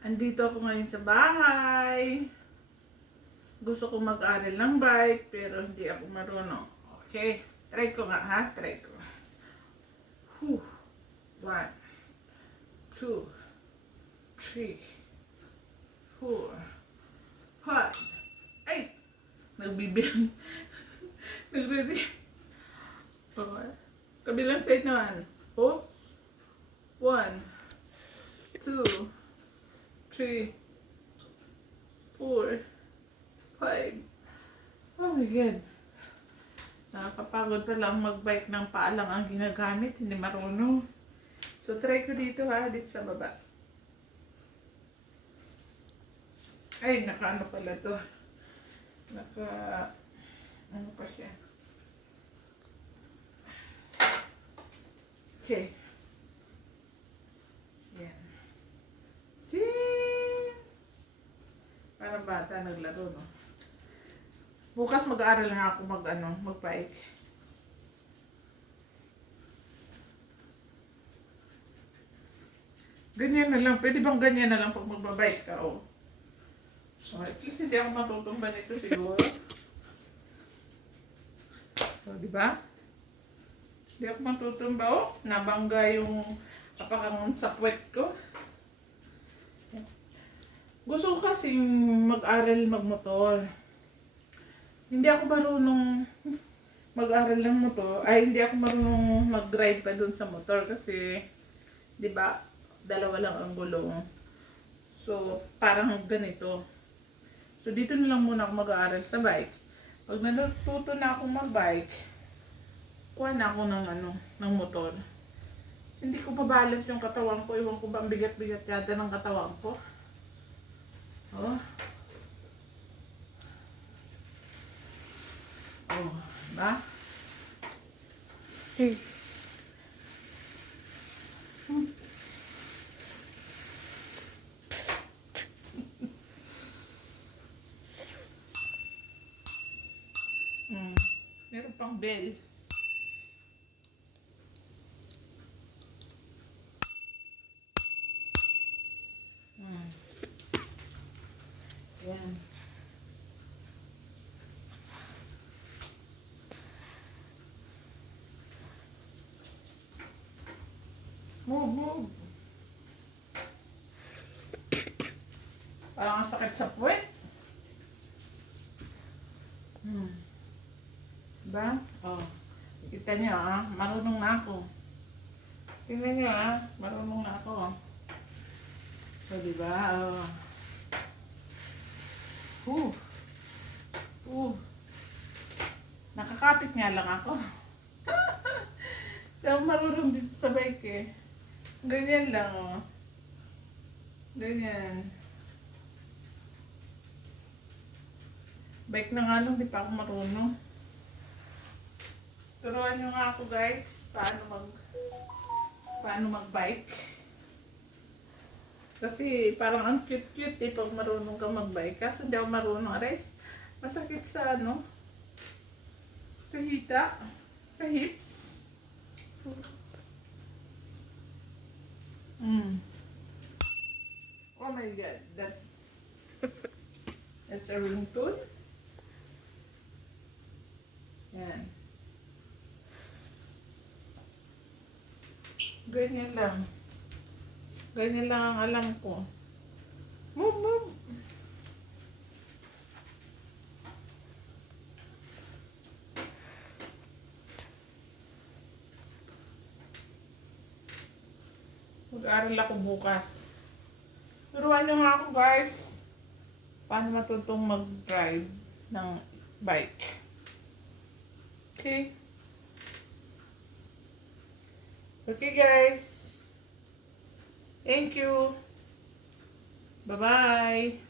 Andito ako ngayon sa bahay. Gusto ko mag-aral ng bike, pero hindi ako marunong. Okay, try ko nga ha, try ko. Whew. One, two, three, four, five. Ay! Nagbibilang. Nagre-re. Okay. Kabilang side naman. Oops. One, two, three, four, five. Oh my God. Nakakapagod pa lang mag-bike ng paa lang ang ginagamit, hindi marunong. So try ko dito ha, dito sa baba. Ay, naka ano pala to. Naka, ano pa siya. Okay. Yan. Ting! Parang bata naglaro, no? Bukas mag-aaral na ako mag, ano, mag-bike. Ganyan na lang. Pwede bang ganyan na lang pag magbabike ka, oh? Oh, at least hindi ako matutumba nito siguro. So, di ba? Hindi ako matutumba, oh. Nabangga yung kapakangon sa puwet ko. Gusto ko kasing mag-aral magmotor. Hindi ako marunong mag-aral ng motor. Ay, hindi ako marunong mag-ride pa dun sa motor kasi, di ba, dalawa lang ang gulong. So, parang ganito. So, dito na lang muna ako mag-aaral sa bike. Pag natuto na ako mag-bike, kuha na ako ng ano, ng motor. Hindi ko pa balance yung katawan ko. Iwan ko ba ang bigat-bigat yata ng katawan ko. Oh. Oh, ba? Okay. Hmm. Hmm. Meron pang bell. Hmm. Yan. Move, move. Parang ang sakit sa puwet. Hmm. Diba? Oh. Kita niyo ah, marunong na ako. Tingnan niyo ah, marunong na ako. So, diba? Oh. Huh. Uh. Nakakapit nga lang ako. Ako marunong dito sa bike eh. Ganyan lang oh. Ganyan. Bike na nga lang, di pa ako marunong. Turuan nyo nga ako guys, paano mag paano mag-bike. Kasi parang ang cute-cute eh pag marunong ka mag-bike. Kaso hindi ako marunong. Aray, masakit sa ano? Sa hita. Sa hips. Mm. Oh my God, that's that's a ringtone. Yan. Ganyan lang. Ganyan lang ang alam ko. Move, move. Mag-aaral ako bukas. Turuan nyo nga ako guys. Paano matutong mag-drive ng bike. Okay? Okay guys. Thank you. Bye-bye.